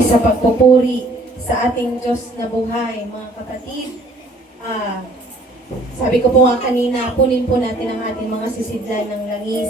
ay sa pagpupuri sa ating Diyos na buhay. Mga kapatid, sabi ko po nga kanina, punin po natin ang ating mga sisidlan ng langis.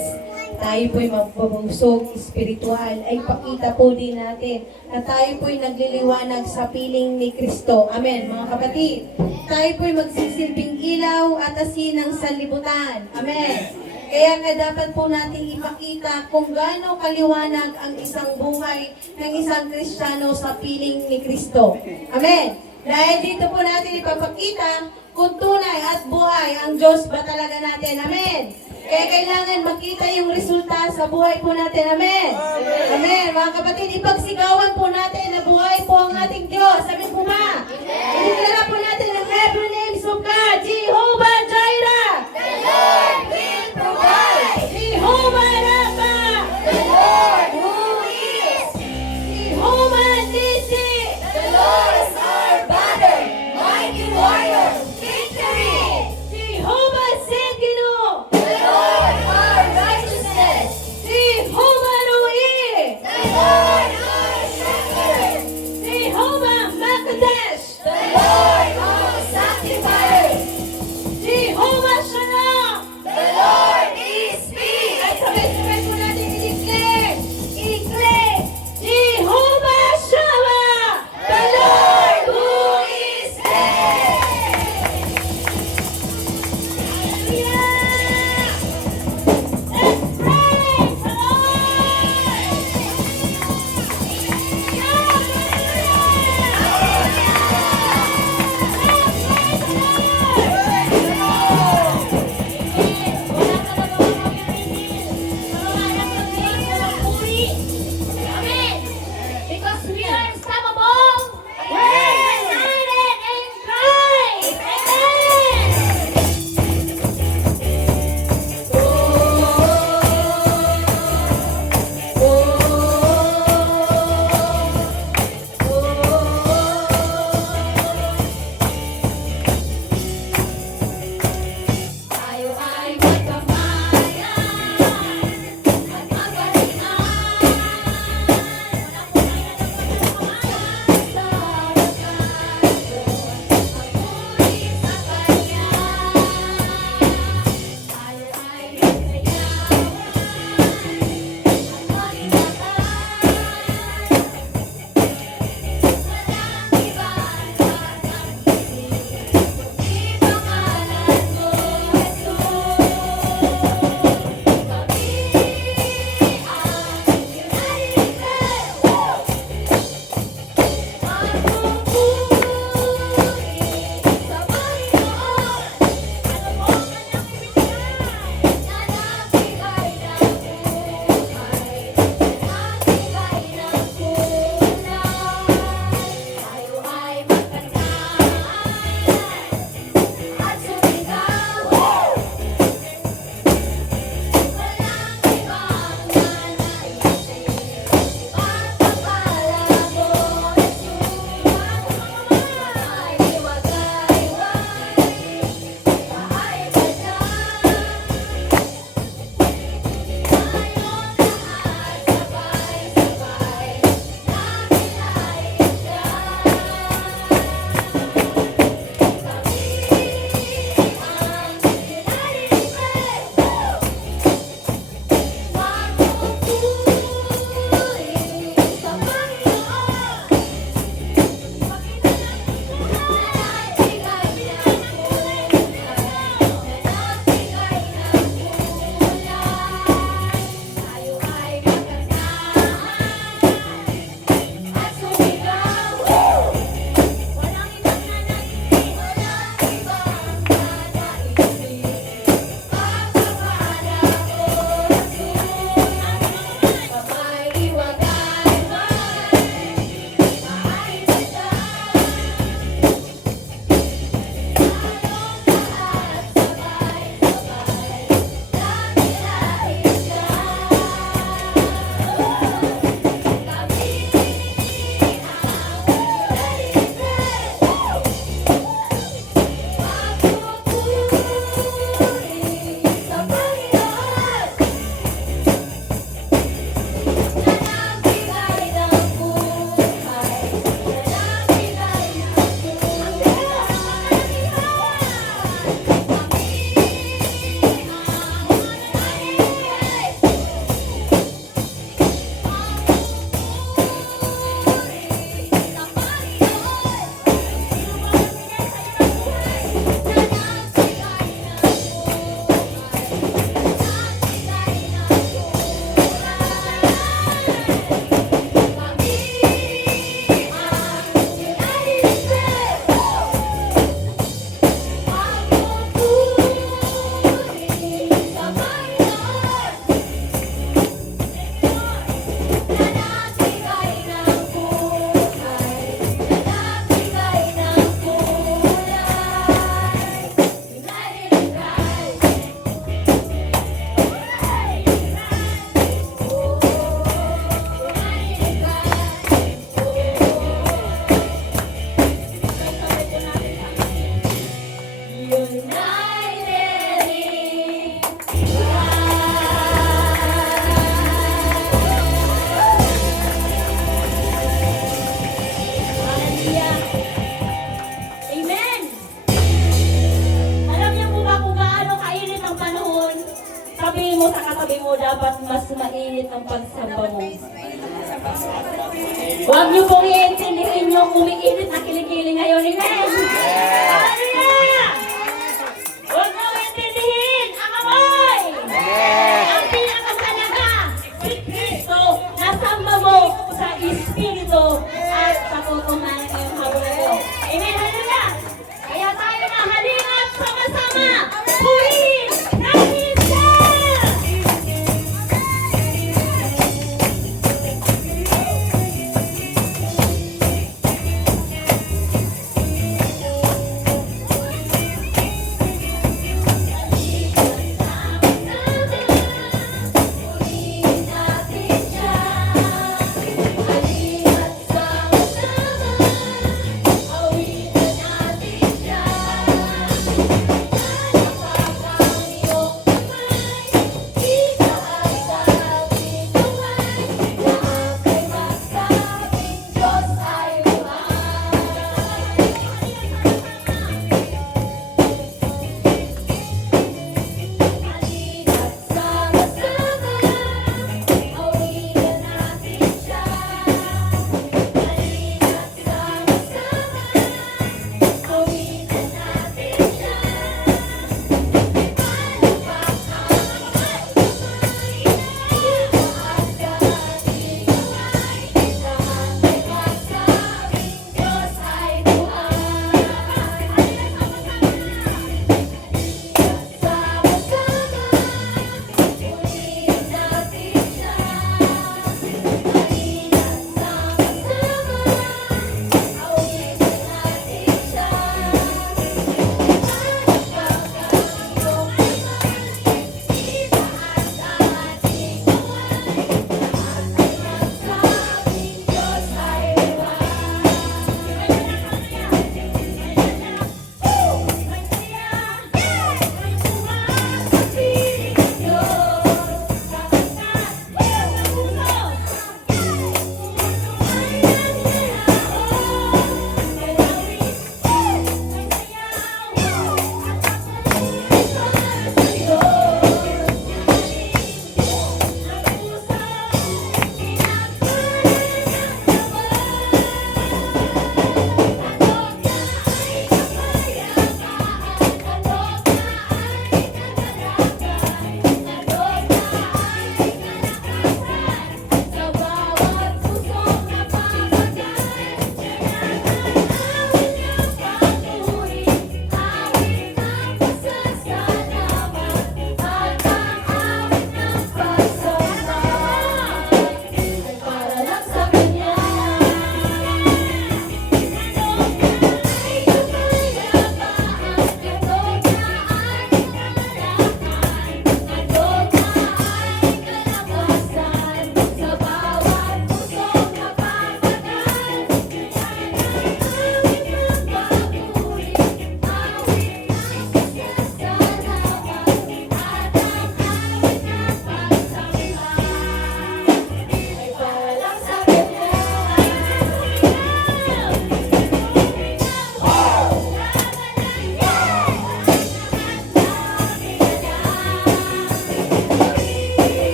Tayo po'y magbabusog, espiritual, ay pakita po din natin na tayo po'y nagliliwanag sa piling ni Kristo. Amen, mga kapatid. Tayo po'y magsisilbing ilaw at asin ng sanlibutan. Amen. Kaya nga dapat po natin ipakita kung gaano kaliwanag ang isang buhay ng isang Kristiyano sa piling ni Kristo. Amen. Dahil dito po natin ipapakita kung tunay at buhay ang Diyos ba talaga natin. Amen. Kaya kailangan makita yung resulta sa buhay po natin. Amen. Amen. Mga kapatid, ipagsigawan po natin na buhay po ang ating Diyos. Sabi po ba? Iniklara po natin ang every names of God. Jehovah Jireh. The Lord will provide. Jehovah Rapha. The Lord who is. Jehovah Nissi. The Lord is our banner. Mighty warrior. Victory. Jehovah Sekino. The Lord our righteousness. Jehovah Rui. The Lord our shepherd. Huwag niyo pong iintindihin yung umiinit na kilikili ngayon ni Len. Hallelujah! Huwag niyo iintindihin ang amoy! Ang pinakasalaga, si Kristo, nasamba mo sa Espiritu at sa totohanan ngayong hapon na ito. Amen, hallelujah! Kaya tayo na halina't sama-sama, purihin natin siya! Purihin natin siya. Halina't sama-sama.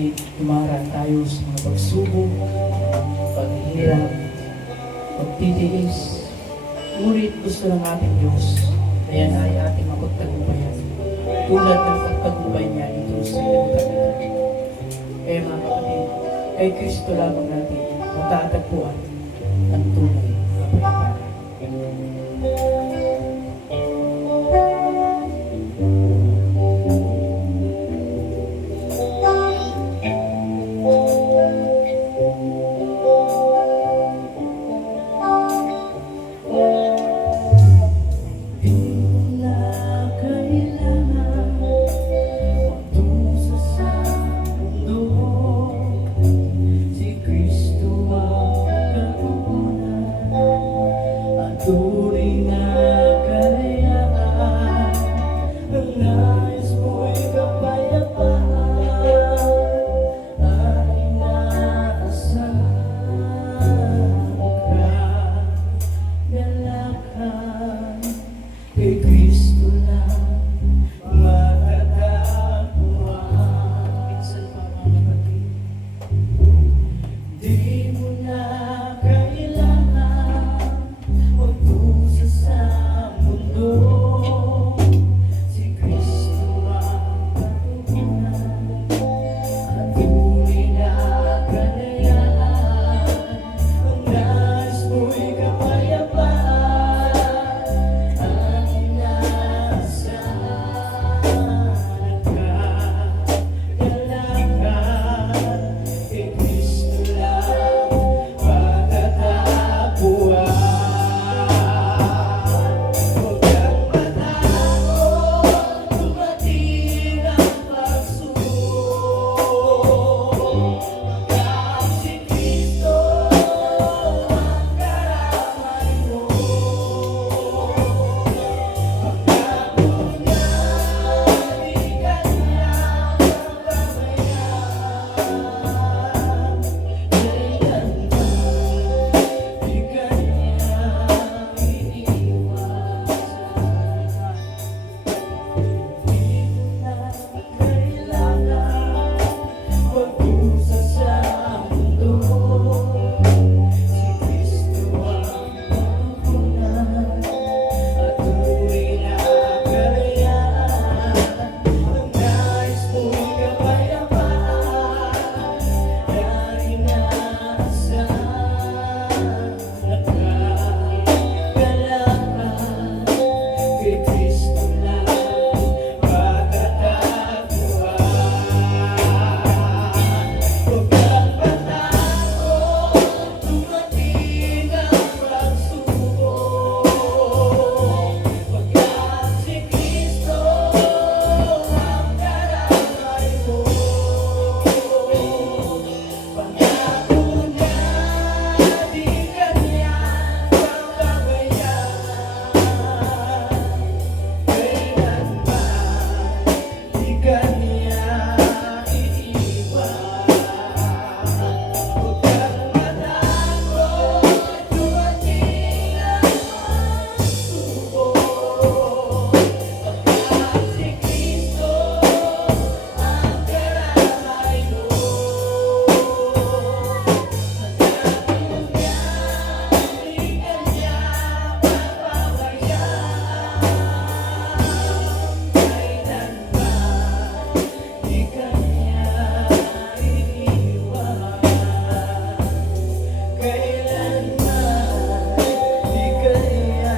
kapatid, dumaraan tayo sa mga pagsubok, paghihirap, pagtitiis. Ngunit gusto ng ating Diyos na yan ay ating mapagtagumpayan. Tulad ng pagtagumpay niya ito sa ilang Kaya mga kapatid, kay Kristo lamang natin matatagpuan ang tunay na kapayapaan. Tunay na kalayaan, ang nais mo'y kapayapaan, ay naasahan ka. Dalakan kay Kristo lang matatagpuan. Minsan pa mga kapatid, di mo na kailangan magdusa sa mundo. Si Kristo ang katugunan at tunay na kalayaan. Ang nais mo'y kapayapaan, ang inaasahan ka. Dalakan kay Kristo lang matatagpuan. Huwag kang matakot, dumating ang pagsubok. Pagkat si Kristo ang karamay mo. Pagkakot niya, di kanya pabayaan. Kailanman di kanya magdusa sa mundo. Si Kristo ang pagkukunan at tunay na kalayaan. Ang nais mo'y kapayapaan, ay inaasahan ka. Dalakan kay Kristo lang matatagpuan. Huwag kang matakot, dumating ang pagsubok. Pagkat si Kristo ang karamay mo. Pangako niya, di kanya papabayaan. Kailanman di kanya iiwan. Huwag kang matakot, dumating ang pagsubok. Pagkat si Kristo ang karamay mo. Pangako niya, di kanya papabayaan. Kailanman di kanya iiwan. Kailanman di kanya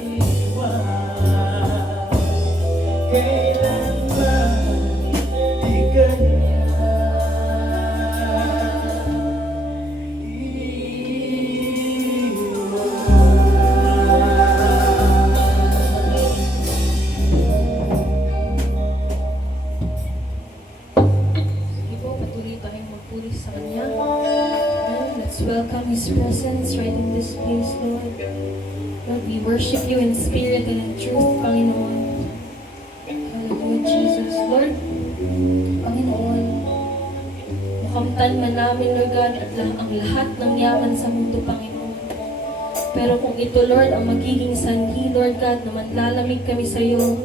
iiwan. Kailanman di kanya Sige po, patuloy tayong magpuri sa Kanya. And let's welcome His presence right in this place, Lord. Lord, we worship You in spirit and in truth, Panginoon. Hallelujah, Jesus. Lord, Panginoon, makamtan man namin, Lord God, at ang lahat ng yaman sa mundo, Panginoon. Pero kung ito, Lord, ang magiging sanhi, Lord God, na manlalamig kami sa iyo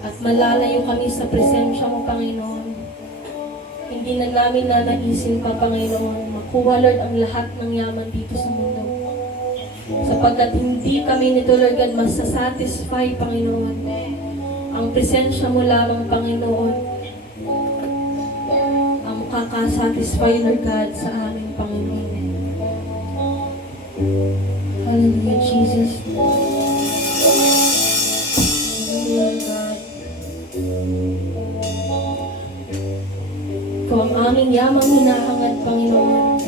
at malalayo kami sa presensya mo, Panginoon. hindi na namin nanaisin pa, Panginoon, makuha, Lord, ang lahat ng yaman dito sa mundo. Sapagkat hindi kami nito, Lord God, masasatisfy, Panginoon. Ang presensya mo lamang, Panginoon, ang makakasatisfy, Lord God, sa amin, Panginoon. Hallelujah, Jesus. Hallelujah, God. Ikaw ang aming yamang hinahangad, Panginoon.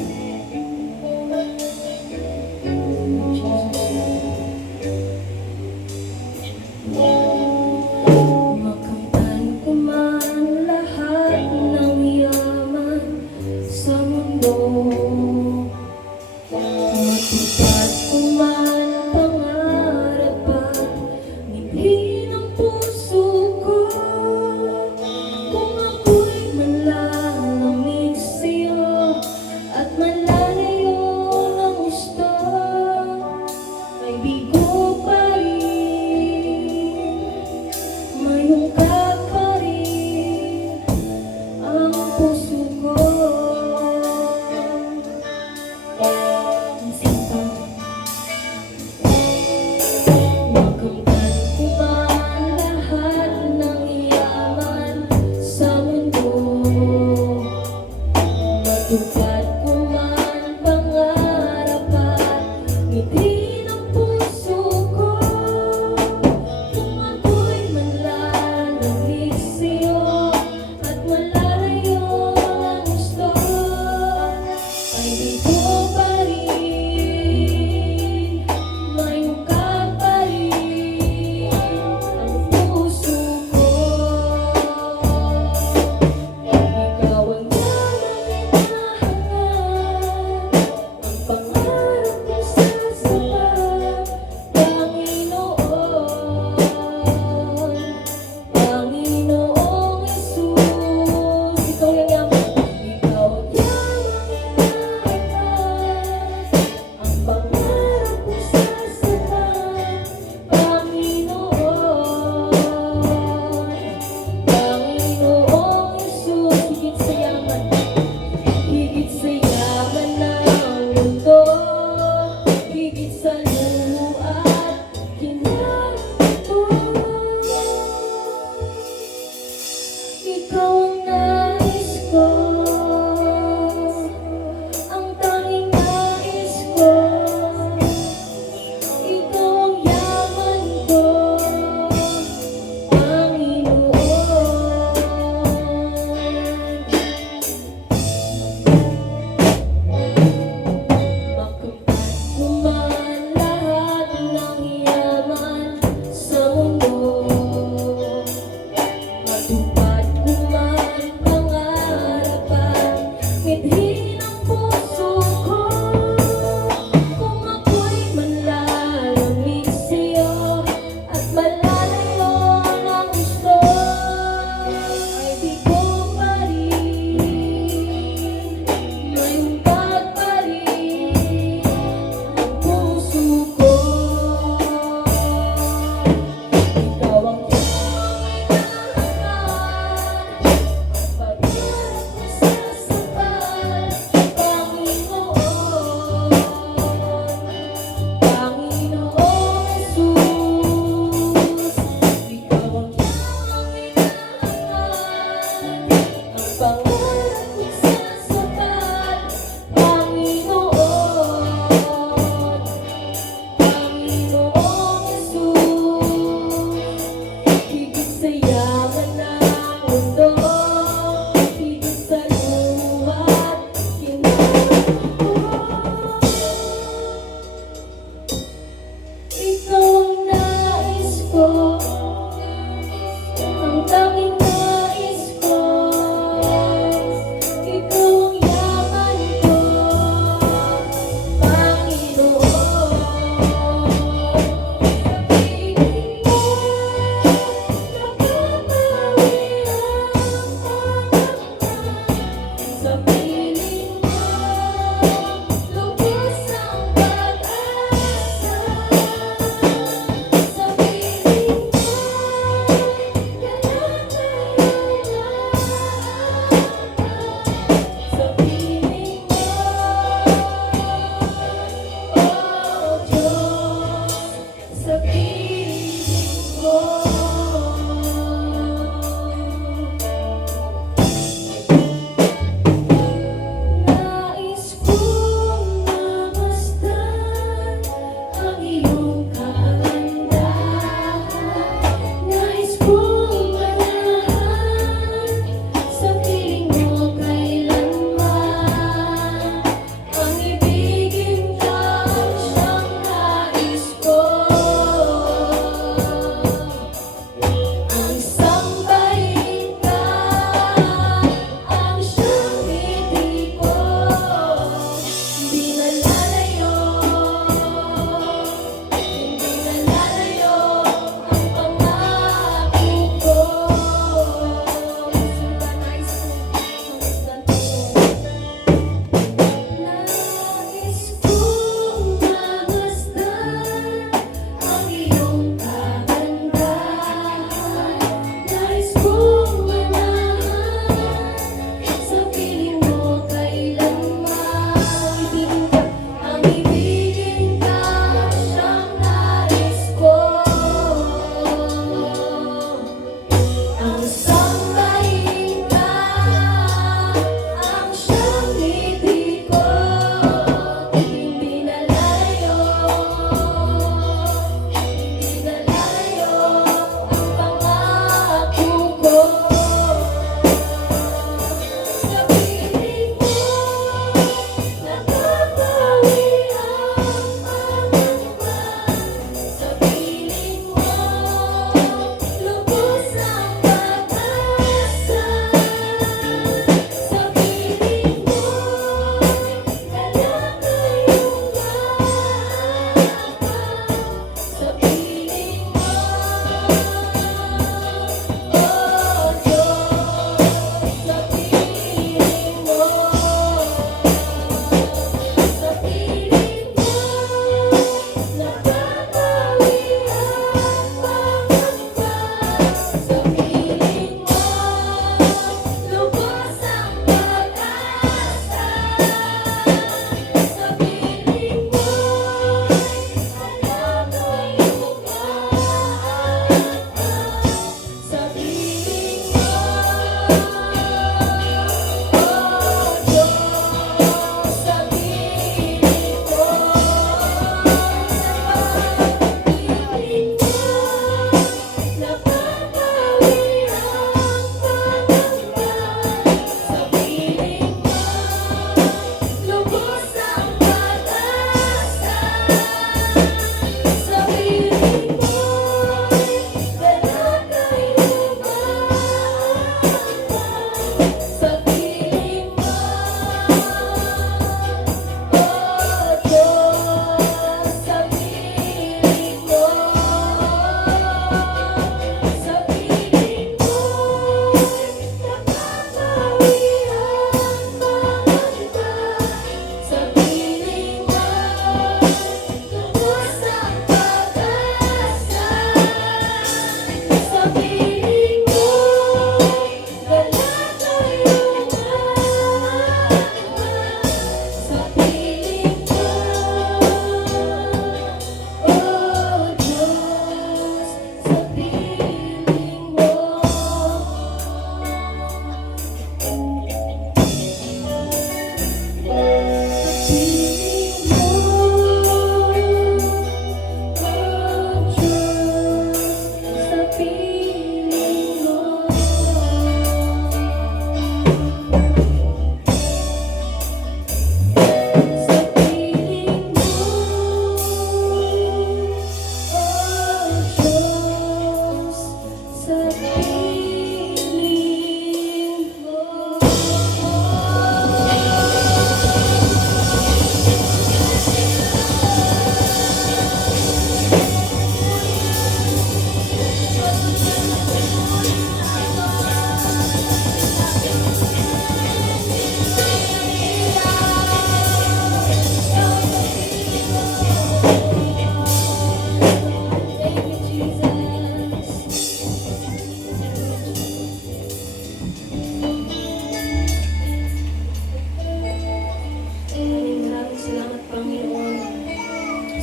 Makamtan ko man lahat ng yaman sa mundo. Matupad ko man pangarap at ngiti ng puso ko. Kung ako'y manlalamig sa'yo at malalayo ng gusto, ay bigo pa rin, mayungkap pa rin ang puso ko. Makamtan ko man lahat ng yaman sa mundo. Matupad ko man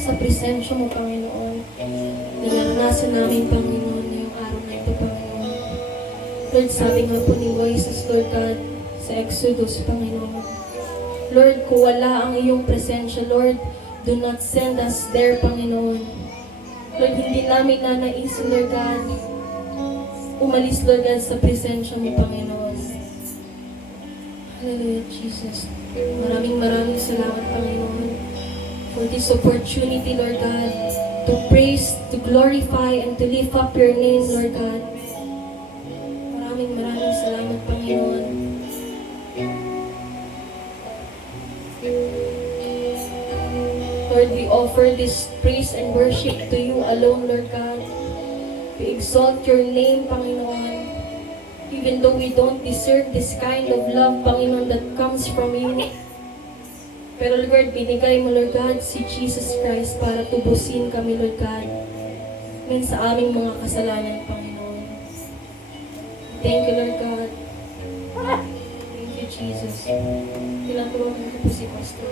sa presensya mo, Panginoon. Naranasan namin, Panginoon, ngayong araw na ito, Panginoon. Lord, sabi nga po ni Moises, Lord God, sa Exodus, Panginoon. Lord, kung wala ang iyong presensya, Lord, do not send us there, Panginoon. Lord, hindi namin nanaisin, Lord God, umalis, Lord God, sa presensya mo, Panginoon. Hallelujah, Jesus. Maraming salamat, Panginoon, for this opportunity, Lord God, to praise, to glorify, and to lift up your name, Lord God. Maraming salamat, Panginoon. Lord, we offer this praise and worship to you alone, Lord God. We exalt your name, Panginoon. Even though we don't deserve this kind of love, Panginoon, that comes from you. Pero Lord, binigay mo, Lord God, si Jesus Christ para tubusin kami, Lord God, ngayon sa aming mga kasalanan, Panginoon. Thank you, Lord God. Thank you, Jesus. Pinatuloy ko po si Pastor.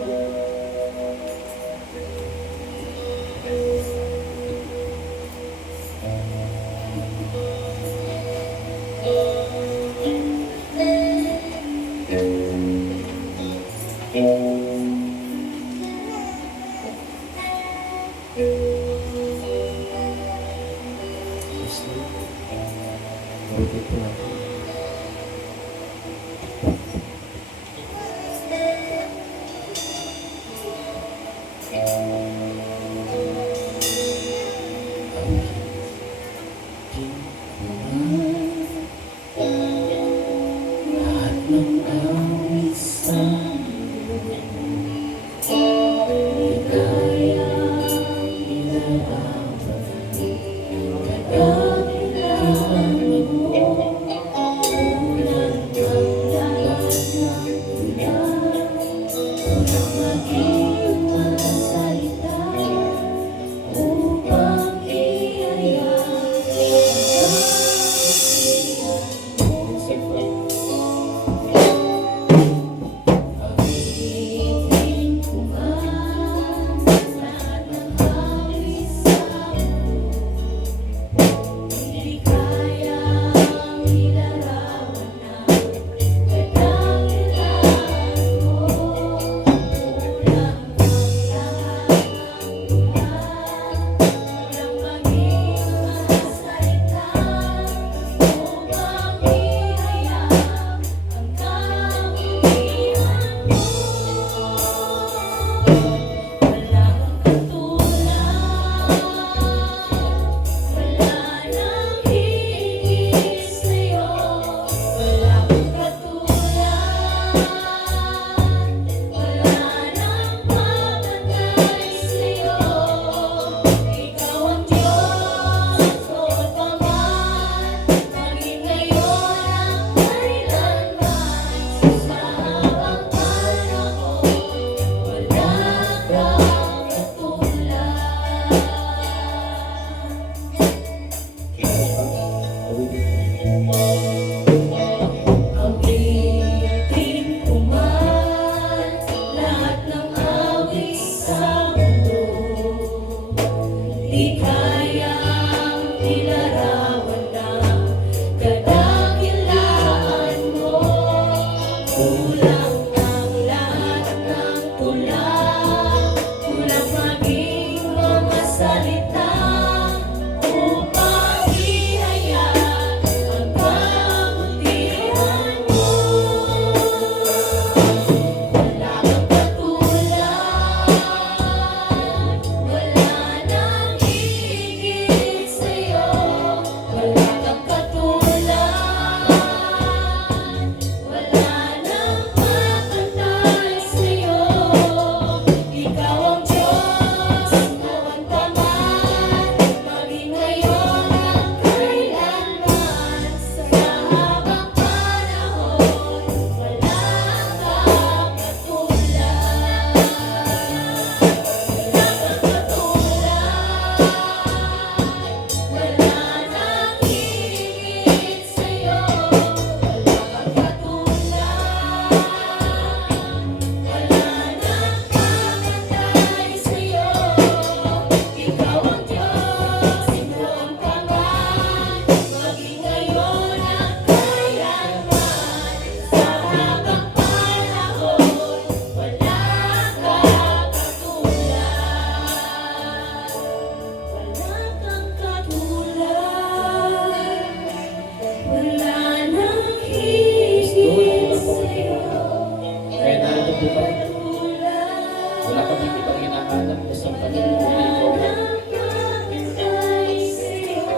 walang ibang hinahanap na sa Panginoon na ikaw lang.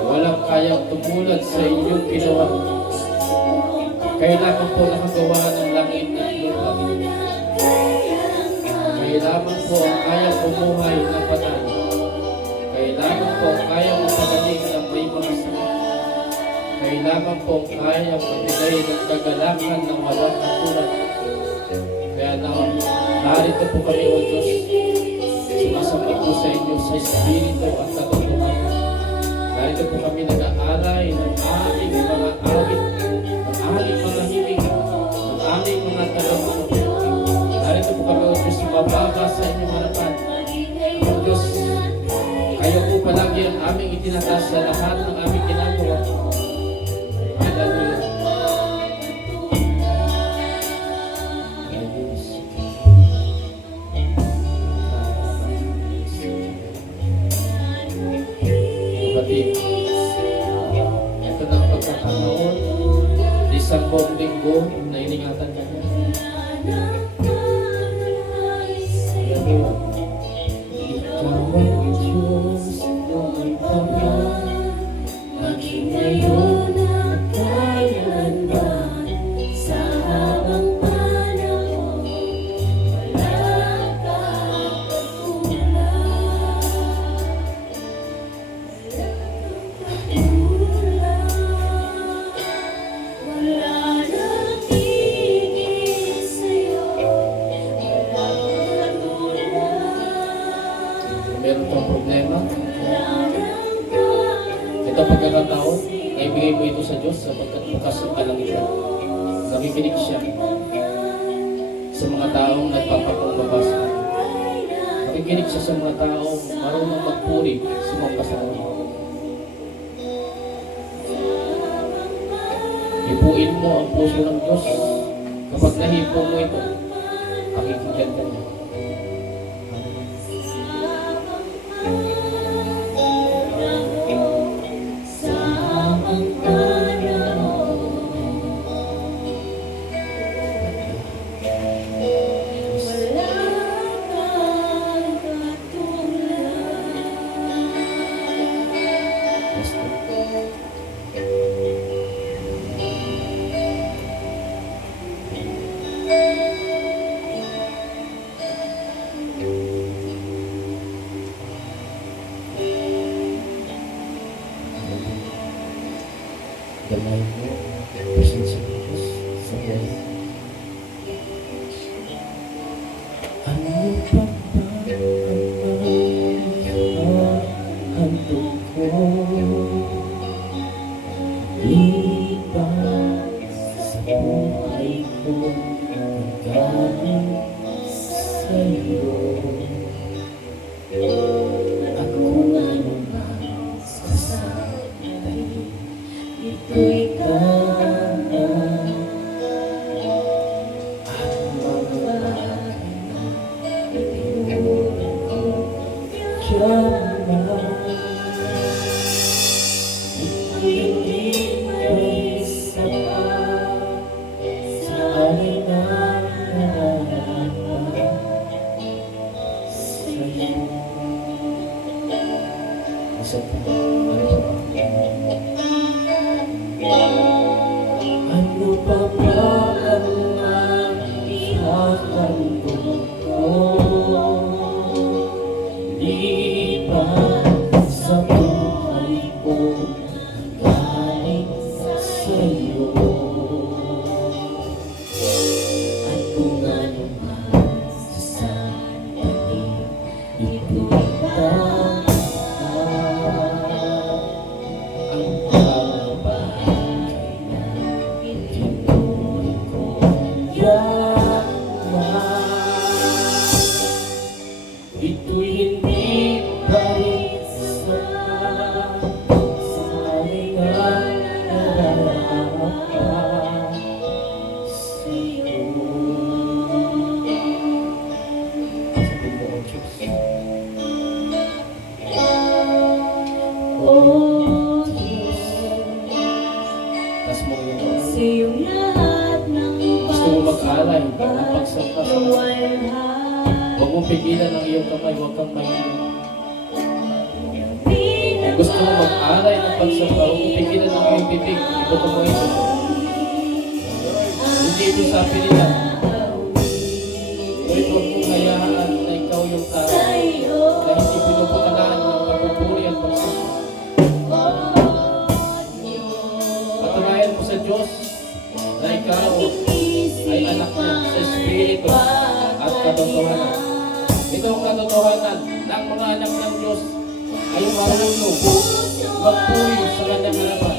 Walang kayang tumulad sa inyong ginawa. Kailangan po nakagawa ng langit at lupa. Kailangan po ang kayang bumuhay na banal. Kailangan po ang kayang mapagaling na may mga sakit. Kailangan po ang kayang magbigay ng kagalakan ng walang katulad. Kaya narito po kami, O Diyos, sumasapat po sa inyo sa Espiritu at katotohanan. Narito po kami nag-aaray ng aming mga awit, ng aming mga hiling, ng aming mga talagang. Narito po kami, O Diyos, mabaga sa inyong harapan. O Diyos, kayo po palagi ang aming itinataas sa lahat ng aming ginagawa. Hallelujah. Kapatid, ito na ang pagkakataon, isang buong linggo na iningatan ka niya. Hallelujah. Ikaw ang Diyos na may pamahal, maging ngayon at kailanman, sa habang panahon, wala kang pagkulang. Wala nang higit sa'yo, wala kang katulad. Meron kang problema, Wala nang ito pagkakataon, naibigay mo ito sa Diyos sapagkat bukas ang kalangitan. Nakikinig siya sa mga taong nagpapakumbaba sa kanya. Nakikinig siya sa mga taong marunong magpuri sa mga kasama. Hipuin mo ang puso ng Diyos. Kapag nahipo mo ito, pakikinggan ka niya. Yes, Lord. Damay mo, presensya ng Diyos sa buhay. Ano pa ba ang handog ko? Di ba sa buhay ko ang galing sa'yo? Ako ngayon ang sasali. Ito'y kaya at mga bagay na itinuloy ko dyan na. Ito'y hindi may sapat sa aling nararapat sa'yo. Isa pa, ano pa ba ang ihahandog ko? Di ba sa buhay ko galing sa'yo? At kung ano man sa sandali, ito'y tama. Ang mga bagay na itinuloy ko yaman. Ito'y hindi pa rin sapat sa aming nararapat sa'yo. Sabi mo, O Diyos, Oh Diyos, tas mo yung oras. sa iyong lahat ng Gusto mo mag-alay ng pagsangka sa pagmamahal. Huwag mo mo pigilan ang iyong kamay, huwag kang mahirap. Kung gusto mo mag-alay ng pagsamba, huwag mo pigilan ang iyong bibig. Ibuka mo ito. Hindi ito sabi nila. Huwag mong hayaan na ikaw yung tao na hindi pinupukalaan ng pagpupuri at pagsamba. Patunayan mo sa Diyos na ikaw ay anak niya sa Espiritu at katotohanan. Ito ang katotohanan ng mga anak ng Diyos ay marunong magpuri sa kanyang harapan.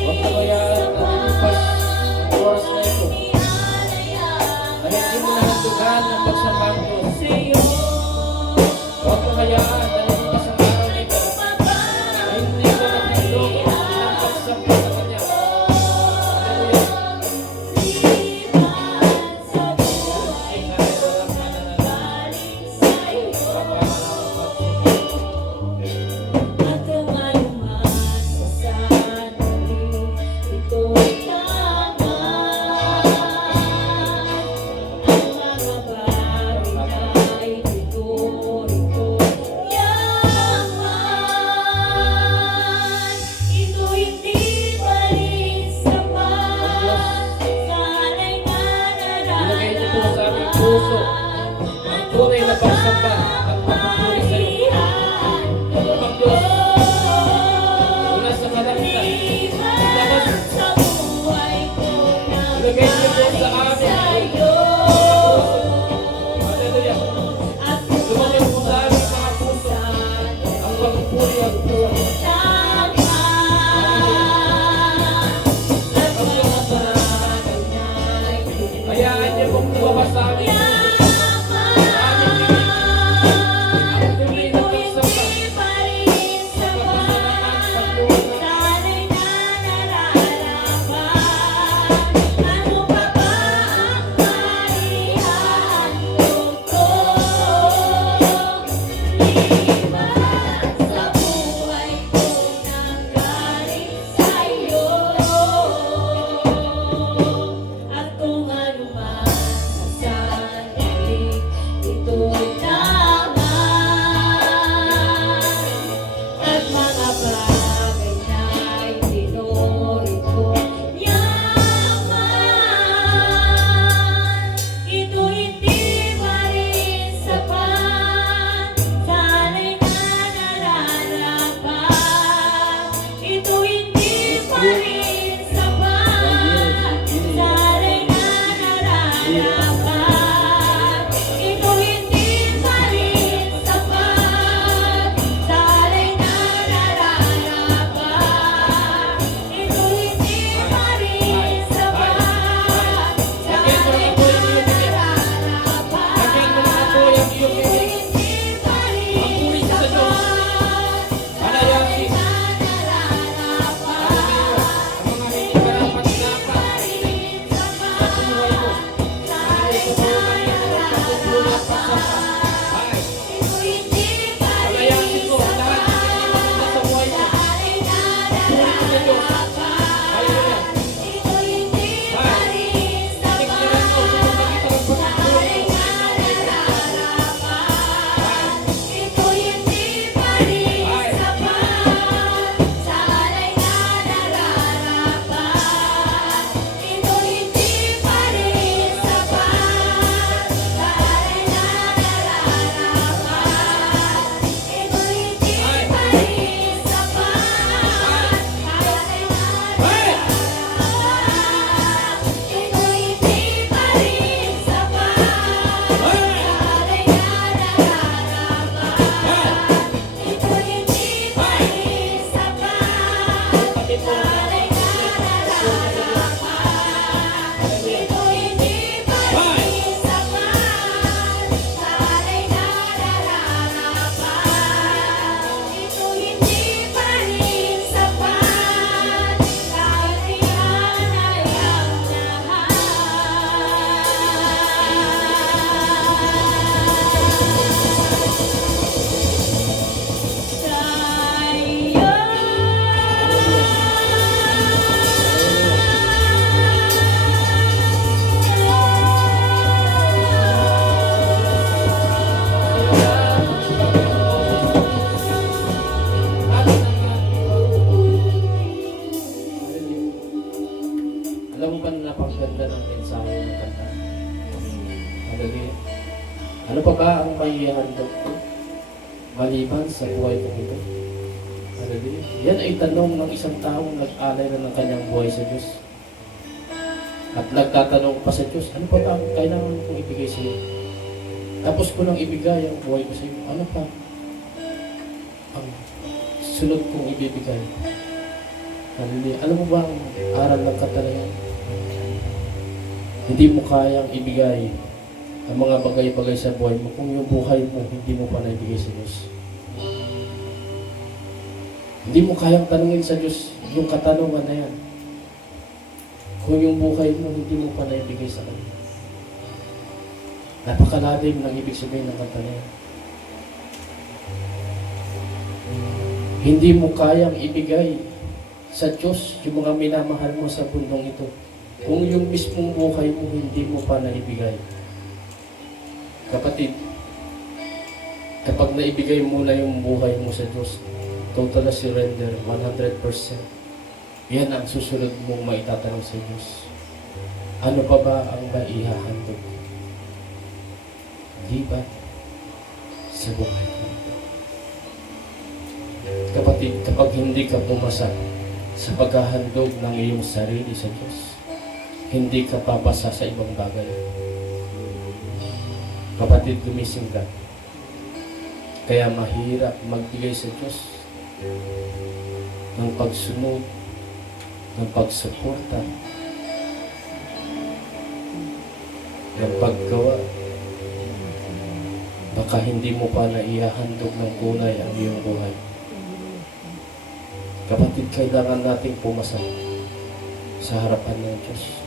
Huwag ka hayaan na lumipas ang oras na ito. Dahil hindi mo nahandugan ang pagsambang Diyos. Huwag ka hayaan na lumipas ang araw na ito. Dahil hindi mo nahandog ang pagsamba sa Kanya. Hallelujah. Ilagay niyo po sa aming puso ang tunay na pagsamba at pagpupuri sa iyo. Ang Diyos, mula sa kalangitan, ilagay niyo po sa aming puso. Hallelujah. Lumagay po sa aming mga puso ang pagpupuri at pagpupuri. Hayaan niyo pong lumabas sa amin. Ang tunay na pagsamba. Hallelujah. Ano pa ba ang maihandog ko maliban sa buhay ko ito? Hallelujah. Yan ay tanong ng isang taong nag-alay na ng kanyang buhay sa Diyos. At nagtatanong pa sa Diyos, ano pa ba ang kailangan kong ibigay sa iyo? Tapos ko nang ibigay ang buhay ko sa iyo. Ano pa ang sunod kong ibibigay? Hallelujah. Alam mo ba ang aral ng katalayan? Hindi mo kayang ibigay ang mga bagay-bagay sa buhay mo kung yung buhay mo hindi mo pa naibigay sa Diyos. Hindi mo kayang tanungin sa Diyos yung katanungan na yan kung yung buhay mo hindi mo pa naibigay sa Kanya. Napakalalim ng ibig sabihin ng kanta na yan. Hindi mo kayang ibigay sa Diyos yung mga minamahal mo sa bundong ito kung yung mismong buhay mo hindi mo pa naibigay. Kapatid, kapag naibigay mo na yung buhay mo sa Diyos, total surrender, 100%. Yan ang susunod mong maitatanong sa Diyos. Ano pa ba ang maihahandog? Di ba sa buhay mo? Kapatid, kapag hindi ka pumasa sa paghahandog ng iyong sarili sa Diyos, hindi ka papasa sa ibang bagay. Kapatid, gumising ka. Kaya mahirap magbigay sa Diyos ng pagsunod, ng pagsuporta, ng paggawa. Baka hindi mo pa naihahandog ng kulay ang iyong buhay. Kapatid, kailangan nating pumasa sa harapan ng Diyos.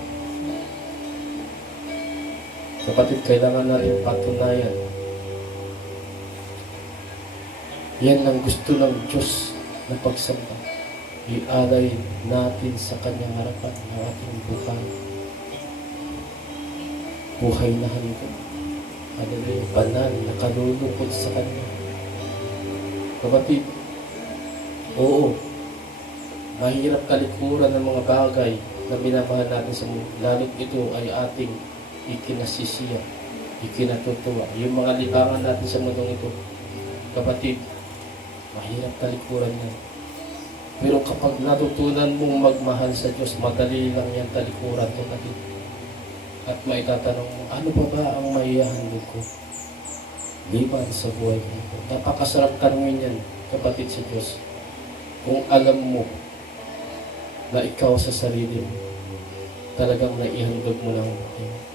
Kapatid, kailangan natin patunayan. Yan ang gusto ng Diyos na pagsamba. Ialay natin sa Kanyang harapan ng ating buhay. Buhay na handog. Hallelujah. Banal, nakalulukod sa Kanya. Kapatid, oo, mahirap kalikuran ng mga bagay na minamahal natin sa mundo. Lalo't ito ay ating ikinasisiya, ikinatutuwa. Yung mga libangan natin sa mundong ito, kapatid, mahirap talikuran yan. Pero kapag natutunan mong magmahal sa Diyos, madali lang yan talikuran, kapatid. At maitatanong mo, ano pa ba ang maihahandog ko? Liban sa buhay ko. Napakasarap tanungin yan, kapatid, sa Diyos. Kung alam mo na ikaw sa sarili mo, talagang naihandog mo lang ang buhay mo.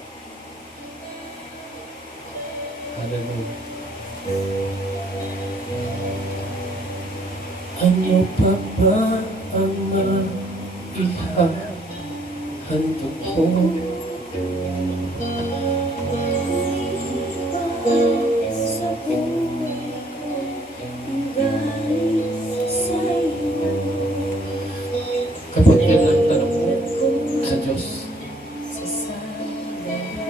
Hallelujah. Ano pa ba ang maihahandog ko? Kapag yan ang tanong mo sa Diyos,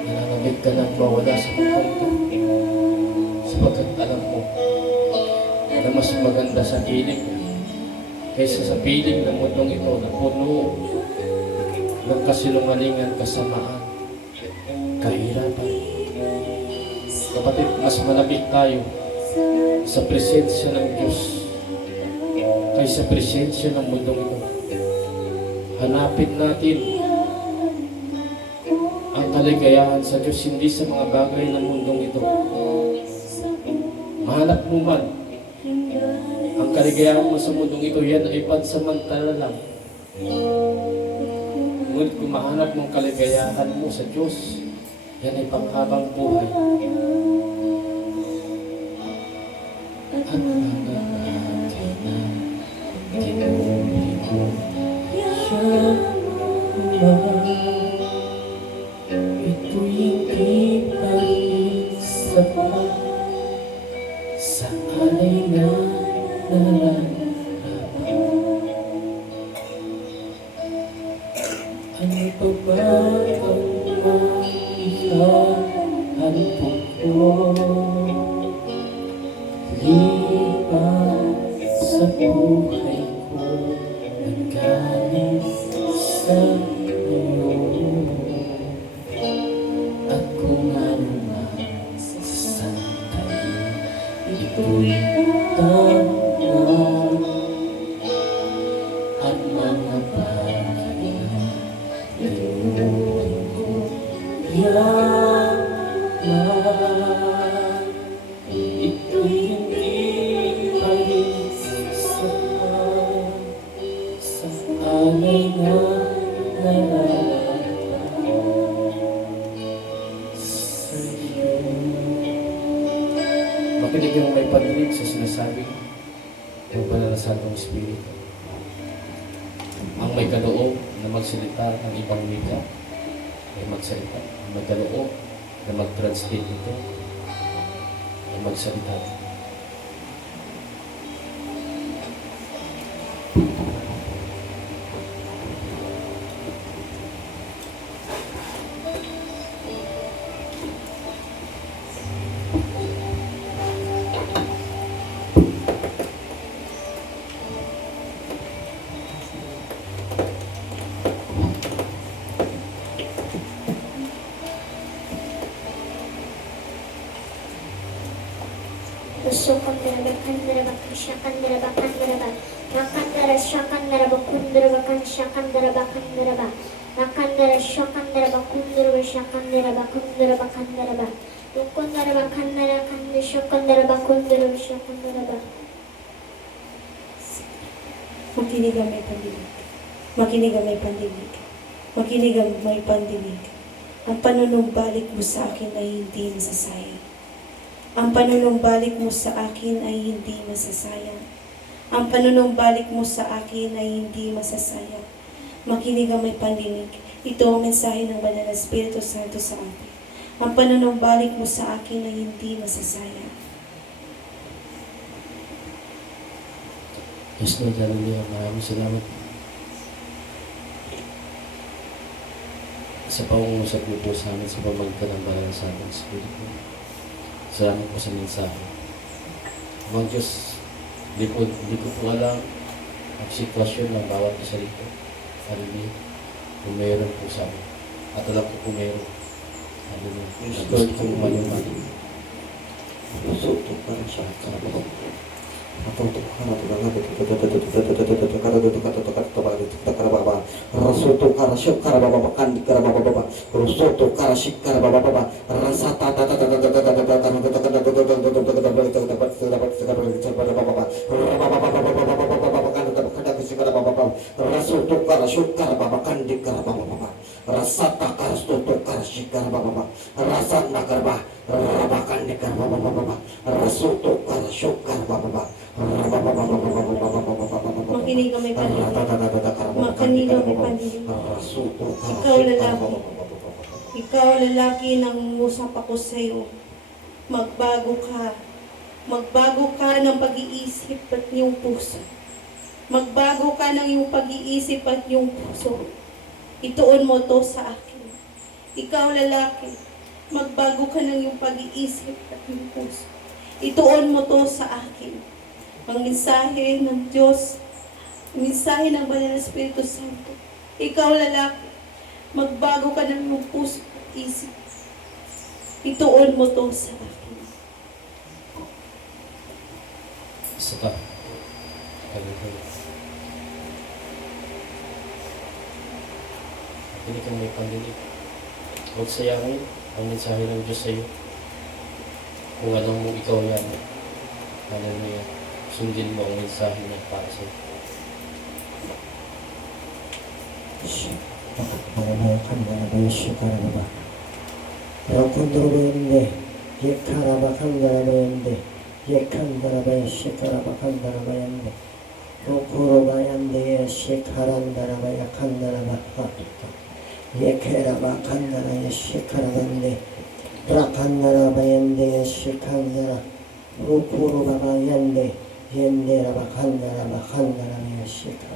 nananabig ka lang mawala sa mundo ito. Sapagkat alam mo na mas maganda sa piling kaysa sa piling ng mundong ito na puno ng kasinungalingan, kasamaan, kahirapan. Kapatid, mas malamig tayo sa presensya ng Diyos kaysa presensya ng mundong ito. Hanapin natin ang kaligayahan sa Diyos, hindi sa mga bagay ng mundong ito. Mahanap mo man ang kaligayahan mo sa mundong ito, yan ay pansamantala lang. Ngunit kung mahanap mong kaligayahan mo sa Diyos, yan ay panghabang buhay. At nagagay na tinuli ko siya mahal. Ito'y hindi pa rin sapat sa alay na nalalaman. Ano pa ba ang maihahandog ko? Liban sa buhay ko na galing sa iyo. At kung ano na Ito'y tanang at mga bagay na linuhin ko yaman. Ito'y hindi palis sa alay na sa'yo. Makinig yung may panilig sa sinasabi ng banal na Santong Espiritu. Ang may kaloob na magsalita ng ibang wika ay magsalita. Ang may kaloob na mag-translate ito ay magsalita. Kandara Kandara Kandara Makandara Shakandara Bakundara Bakansha Kandara Bakandara Ba Makandara Shakandara Bakundara Shakandara Bakundara Bakandara Ba Lukundara Bakandara Kandara Shakandara Bakundara Shakandara Ba. Makinig ang may pandinig. Makinig ang may pandinig. Makinig ang may pandinig. Ang panunumbalik mo sa akin ay hindi masasayang. Ang panunumbalik mo sa akin ay hindi masasayang. Ang panunumbalik mo sa akin ay hindi masasayang. Makinig ang may pandinig. Ito ang mensahe ng Banal na Espiritu Santo sa atin. Ang panunumbalik mo sa akin ay hindi masasayang. Yes, Lord, hallelujah. Maraming salamat sa pangungusap niyo po sa amin sa pamamagitan ng banal na Santong Espiritu. Salamat po sa mensahe. Mga Diyos, di ko po alam ang sitwasyon ng bawat isa rito. Hallelujah. Kung mayroon po sa amin. At alam ko kung mayroon. Hallelujah. Yes, Lord, kung malumaling. Soto para siya karabo. Rasoto karashik karababa kandi karababa rosoto karashik karababa rasata rasoto karashik karababa kandi karababa rasata karastoto karashik karababa rasana karba rabakan di karababa rasoto karashik karababa. Makinig ang may pandinig. Makinig ang may pandinig. Ikaw lalaki. Ikaw lalaki, nangungusap ako sa iyo. Magbago ka. Magbago ka ng pag-iisip at iyong puso. Magbago ka ng iyong pag-iisip at iyong puso. Ituon mo to sa akin. Ikaw lalaki, magbago ka ng iyong pag-iisip at iyong puso. Ituon mo to sa akin. Ang mensahe ng Diyos, ang mensahe ng Banal na Espiritu Santo. Ikaw lalaki, magbago ka ng iyong puso at isip. Ituon mo to sa akin. Isa pa. Hallelujah. Hindi kang may pandinig. Huwag sayangin ang mensahe ng Diyos sa iyo. Kung anong mo ikaw yan. Hallelujah. Sundin mo ang mensahe niya para sa iyo.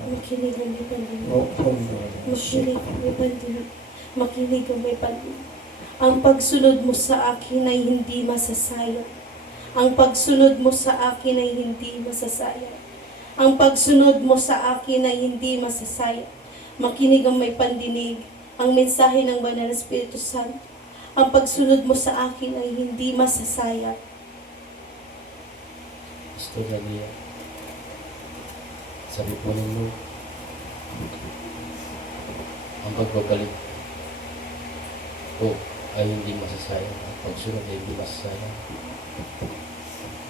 Makinig ang may pandinig. Makinig ang may pandinig. Makinig ang may pandinig. Ang pagsunod mo sa akin ay hindi masasayang. Ang pagsunod mo sa akin ay hindi masasayang. Ang pagsunod mo sa akin ay hindi masasayang. Makinig ang may pandinig. Ang mensahe ng Banal na Espiritu Santo. Ang pagsunod mo sa akin ay hindi masasayang. Istorya niya. Sabi po ninyo, ang pagbabalik ko ay hindi masasayang at pagsunod ay hindi masasayang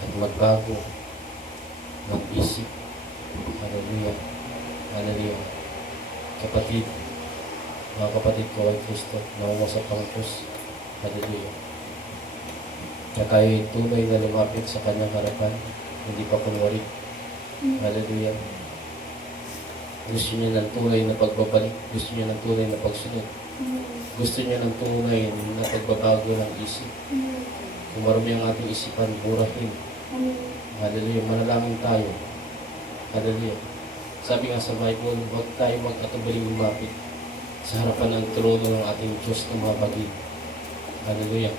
at magbago ng isip. Hallelujah. Hallelujah. Kapatid, mga kapatid ko ay Kristo, nangungusa pang Diyos. Hallelujah. Na kayo'y tunay na lumapit sa kanyang harapan, hindi pa kunwari. Hallelujah. Gusto niya ng tunay na pagbabalik, gusto niya ng tunay na pagsunod. Gusto niya ng tunay na pagbabago ng isip. Kung marami ang ating isipan, burahin. Hallelujah. Manalangin tayo. Hallelujah. Sabi nga sa Bible, huwag tayo mag-atubaling lumapit sa harapan ng trono ng ating Diyos na mabagin. Hallelujah.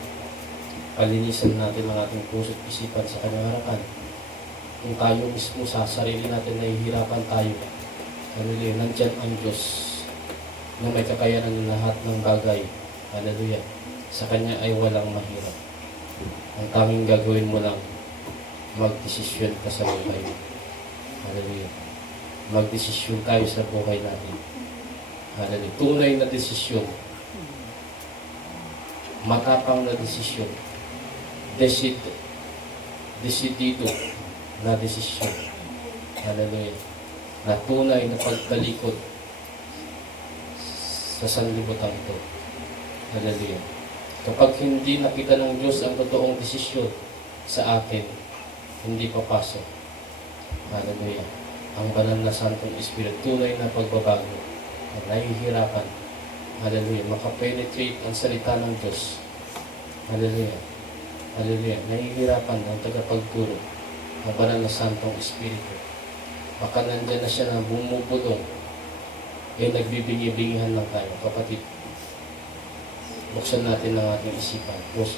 Palinisan natin ang ating puso't isipan sa kanyang harapan. Kung tayo mismo sa sarili natin nahihirapan tayo, hallelujah, nandyan ang Diyos na may kakayanan ng lahat ng bagay. Hallelujah. Sa Kanya ay walang mahirap. Ang tanging gagawin mo lang, magdesisyon ka sa buhay. Hallelujah. Magdesisyon tayo sa buhay natin. Hallelujah. Tunay na desisyon. Matapang na desisyon. Desidido na desisyon. Hallelujah. Na tunay na pagtalikod sa sanlibutan ito. Hallelujah. Kapag hindi nakita ng Diyos ang totoong desisyon sa atin, hindi papasok. Hallelujah. Ang banal na Santong Espiritu, tunay na pagbabago, na nahihirapan. Hallelujah. Makapenetrate ang salita ng Diyos. Hallelujah. Hallelujah. Nahihirapan ang tagapagturo, ang banal na Santong Espiritu. Baka nandyan na siya na bumubulong, nagbibingi-bingihan lang tayo. Kapatid, buksan natin ang ating isipan, puso.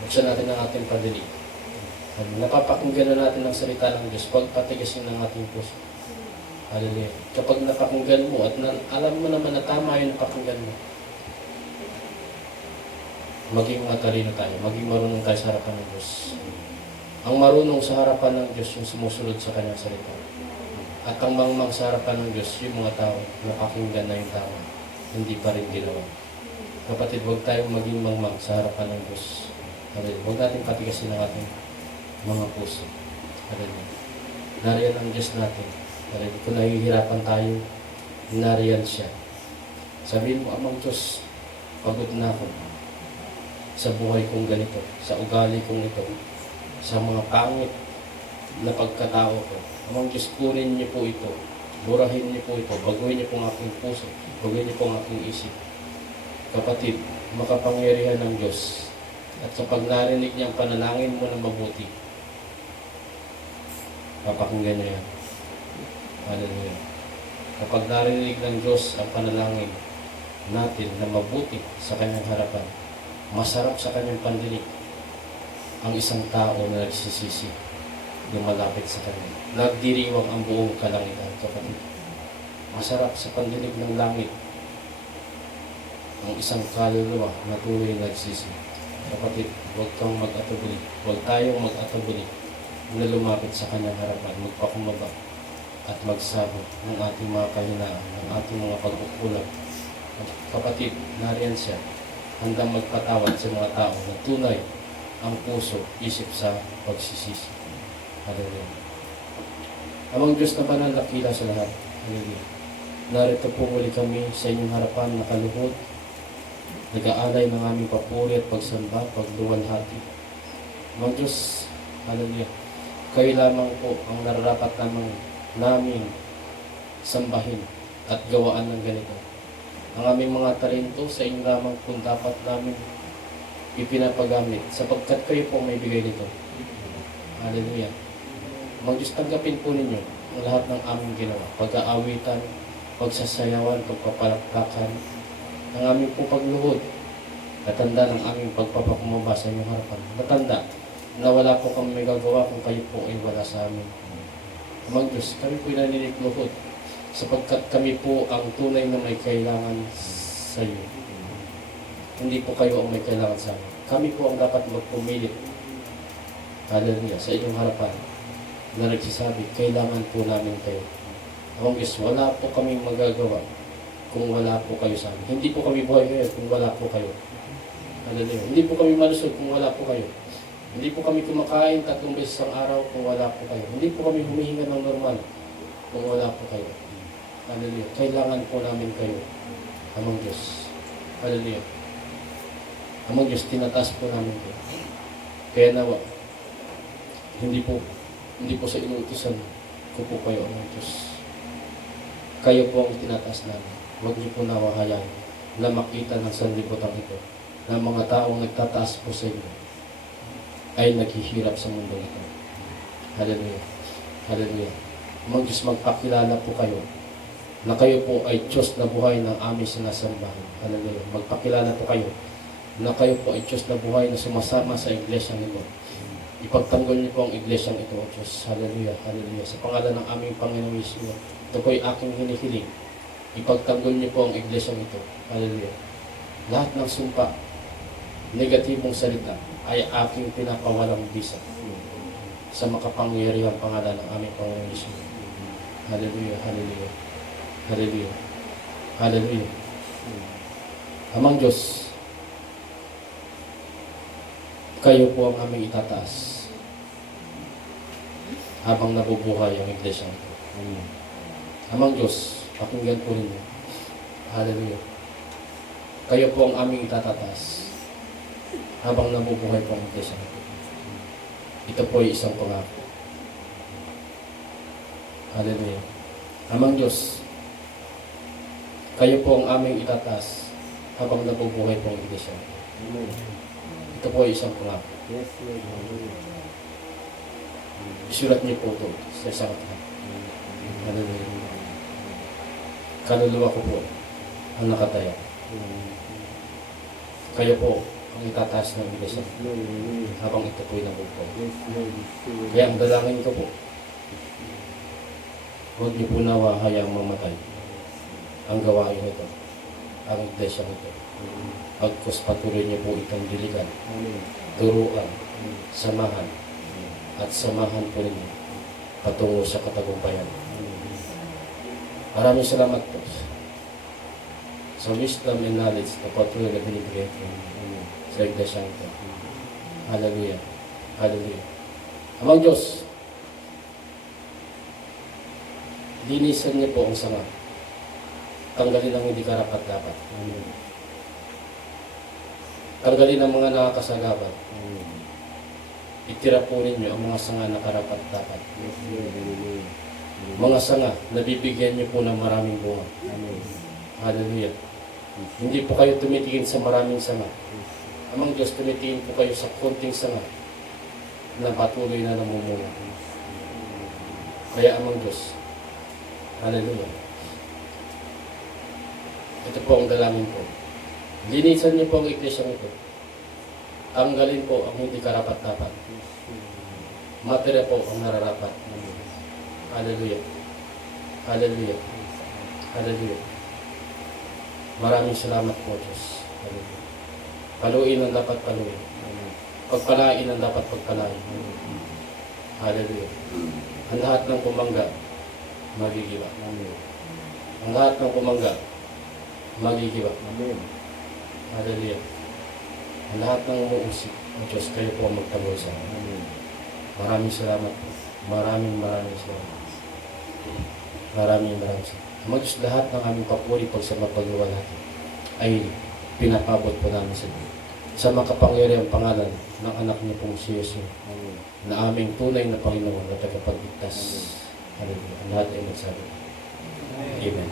Buksan natin ang ating padilig. Napapakinggan na natin ang salita ng Diyos, pagpatigasin ng ating puso. Hallelujah. Kapag napakinggan mo at alam mo naman na tama yung napakinggan mo, maging matalino tayo, maging marunong tayo sa harapan ng Diyos. Ang marunong sa harapan ng Diyos yung sumusunod sa kanyang salita. At ang mangmang sa harapan ng Diyos, yung mga tao, napakinggan na yung tama, hindi pa rin ginawa. Kapatid, huwag tayong maging mangmang sa harapan ng Diyos. Hallelujah. Huwag natin patigasin ang ating mga puso. Hallelujah. Nariyan ang Diyos natin. Hallelujah. Kung nahihirapan tayo, nariyan siya. Sabihin mo, Amang Diyos, pagod na ako sa buhay kong ganito, sa ugali kong ito, sa mga pangit na pagkatao ko. Amang Diyos, kunin niyo po ito. Burahin niyo po ito. Baguhin niyo po ang aking puso. Baguhin niyo po ang aking isip. Kapatid, makapangyarihan ng Diyos. At kapag narinig niya ang panalangin mo ng mabuti, papakinggan niya yan. Hallelujah. Kapag narinig ng Diyos ang panalangin natin na mabuti sa kanyang harapan, masarap sa kanyang pandinig ang isang tao na nagsisisi, lumalapit sa kanya. Nagdiriwang ang buong kalangitan, kapatid. Masarap sa pandinig ng langit ang isang kaluluwa na tuloy nagsisi. Kapatid, huwag kang mag-atubuli. Huwag tayong mag-atubuli na lumapit sa kanyang harapan, magpakumbaba at magsabi ng ating mga kahinaan, ng ating mga pagkukulang. Kapatid, nariyan siya, handang magpatawad sa mga tao na tunay ang puso, isip sa pagsisisi. Hallelujah. Amang Diyos na banal, dakila sa lahat. Hallelujah. Narito po muli kami sa inyong harapan, nakaluhod, nag-aalay ng aming papuri at pagsamba, pagluwalhati. Amang Diyos, hallelujah, kayo lamang po ang nararapat namin sambahin at gawaan ng ganito. Ang aming mga talento sa inyo lamang kung dapat namin ipinapagamit sapagkat kayo po may bigay nito. Hallelujah. Amang Diyos, tanggapin po ninyo ang lahat ng aming ginawa. Pag-aawitan, pagsasayawan, pagpapalakpakan, ang aming po pagluhod, natanda ng aming pagpapakumaba sa inyong harapan. Natanda na wala po kami may gagawa kung kayo po ay wala sa amin. Amang Diyos, kami po naninikluhod sapagkat kami po ang tunay na may kailangan sa iyo. Hindi po kayo ang may kailangan sa amin. Kami po ang dapat magpumilit, hallelujah, sa inyong harapan na nagsasabi, kailangan po namin kayo. Amang Diyos, wala po kaming magagawa kung wala po kayo sa amin. Hindi po kami buhay ngayon kung wala po kayo. Hallelujah. Hindi po kami malusog kung wala po kayo. Hindi po kami kumakain 3 beses ang araw kung wala po kayo. Hindi po kami humihinga ng normal kung wala po kayo. Hallelujah. Kailangan po namin kayo, Amang Diyos. Hallelujah. Amang Diyos, tinataas po namin kayo. Kaya nawa, hindi po sa inuutusan ko po kayo, Amang Diyos. Kayo po ang tinataas namin. Huwag niyo po nawahayaan na makita ng sanlibutan ito na mga taong nagtataas po sa inyo ay naghihirap sa mundo ito. Hallelujah. Hallelujah. Amang Diyos, magpakilala po kayo na kayo po ay Diyos na buhay ng aming sinasambahan. Hallelujah. Magpakilala po kayo na kayo po ay Diyos na buhay na sumasama sa iglesyang ito. Ipagtanggol niyo po ang iglesyang ito, O Diyos. Hallelujah. Hallelujah. Sa pangalan ng aming Panginoon Yesu, ito po ay aking hinihiling. Ipagtanggol niyo po ang iglesyang ito. Hallelujah. Lahat ng sumpa, negatibong salita, ay aking pinapawalang bisa sa makapangyarihang pangalan ng aming Panginoon Yesu. Hallelujah. Hallelujah. Hallelujah. Hallelujah. Amang Diyos, kayo po ang aming itataas habang nabubuhay ang iglesia ito. Amang Diyos, pakinggan po ninyo. Hallelujah. Kayo po ang aming itataas habang nabubuhay po ang iglesia ito. Ito po ay isang pangako. Hallelujah. Amang Diyos, kayo po ang aming itataas habang nabubuhay po ang iglesia ito. Ito po ay isang pangako. Isulat niyo po ito sa isang tahat. Hallelujah. Kaluluwa ko po ang nakataya. Kayo po ang itataas ng iglesia habang ito po ay nabubuhay. Kaya ang dalangin ko po, huwag niyo po nawa hayaang mamatay ang gawain ito, ang iglesia ito. Pagkus patuloy niyo po itong diligan, turuan, samahan, at samahan po ninyo patungo sa katagumpayan. Maraming salamat po sa wisdom and knowledge na patuloy na binibigay po sa iglesia ito. Hallelujah. Hallelujah. Amang Diyos, linisan niyo po ang sanga. Tanggalin ang hindi karapat-dapat. Tanggalin ang mga nakakasagapan. Itira po ninyo ang mga sanga na karapat-dapat. Mga sanga na bibigyan niyo po ng maraming bunga. Hallelujah. Hindi po kayo tumitingin sa maraming sanga. Amang Diyos, tumitingin po kayo sa konting sanga na patuloy na namumunga. Kaya Amang Diyos, hallelujah. Ito po ang dalangin ko. Linisan niyo po ang iglesia ito. Tanggalin po ang hindi karapat-dapat. Matira po ang nararapat. Hallelujah. Hallelujah. Hallelujah. Maraming salamat po, Diyos. Hallelujah. Paluin ang dapat paluin. Pagpalain ang dapat pagpalain. Hallelujah. Ang lahat ng kumangga, magigiba. Ang lahat ng kumangga, magigiba. Hallelujah. Ang lahat ng umuusik, ang Diyos, kayo po ang magtanggol sa amin. Maraming salamat po. Maraming salamat. Maraming salamat. Ang Diyos, lahat ng aming papuri pag sa mapagawa natin ay pinapabot po namin sa Diyos. Sa makapangyarihang pangalan ng anak niyo pong si Yesu, na aming tunay na Panginoon na tagapagligtas. Hallelujah. Ang lahat ay nagsabi. Amen.